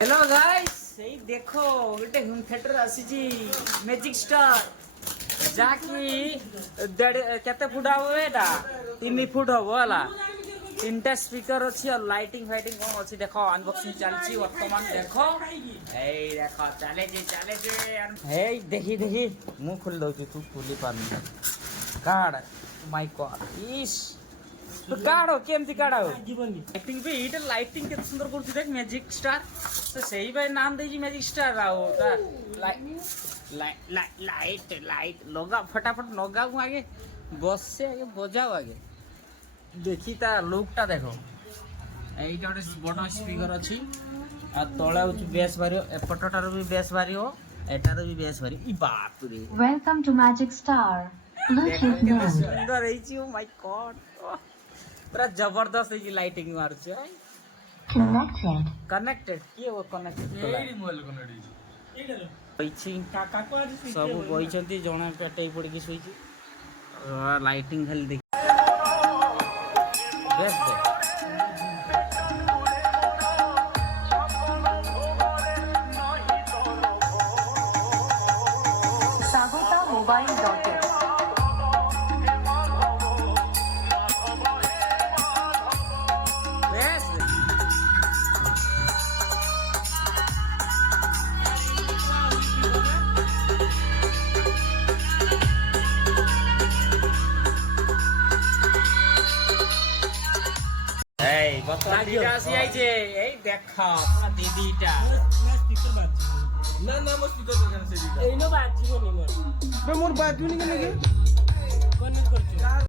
hello guys এই দেখো ଗୋଟେ হোম থিয়েटर ଆସିଛି ମ୍ୟାଜିକ ଷ୍ଟାର ଯାକି କେତେ ଫୁଟ ହବ ଏଟା 3 ଫୁଟ ହବ ହେଲା ତିନଟା ସ୍ପିକର ଅଛି ଆଉ ଲାଇଟିଂ ଫାଇଟିଂ କଣ ଅଛି ଦେଖ ଅନବକ୍ସିଂ ଚାଲିଛି ବର୍ତ୍ତମାନ ଦେଖ ଏଇ ଦେଖ ଚାଲେ ଯେ ଏଇ ଦେଖି ମୁଁ ଖୋଲି ଦଉଛି ତୁ ଖୋଲି ପାରୁନି କାଢ ମାଇ ଗॉड ଇସ୍ तो काढ़ो केमती काढ़ो लाइटिंग भी इटे लाइटिंग केते सुंदर करछि देख मैजिक स्टार से सही भाई नाम देजी मैजिक स्टार आओ ता लाइट लगा फटाफट लगाऊ आगे बस से आगे बजाओ आगे देखी ता लुकटा देखो एइटा ओटे बड़ स्पीकर अछि आ तळे होछि बेस भारियो एपटटार भी बेस भारियो एटार भी बेस भारी ई बाप रे welcome to magic star bluetooth mode सुंदर रही ओ माय गॉड पूरा जबरदस्त है लाइटिंग मारछ कनेक्टेड किए वो कनेक्टेड एडी मोबाइल कनेक्टेड एडर होइछि काका को आज सब होइछंती जणा पेटई पड़ी की सोइछि लाइटिंग खाली देख बेस्ट सागोता मोबाइल डॉट এই বতরা দিটা আসি আইছে এই দেখা পুরা দিদিটা স্পিকার বাজছে না মো স্পিকার দোকান সে দিটা এইনো বাজিবনি মোর মোর বাজুনি কেন কনেক্ট করছি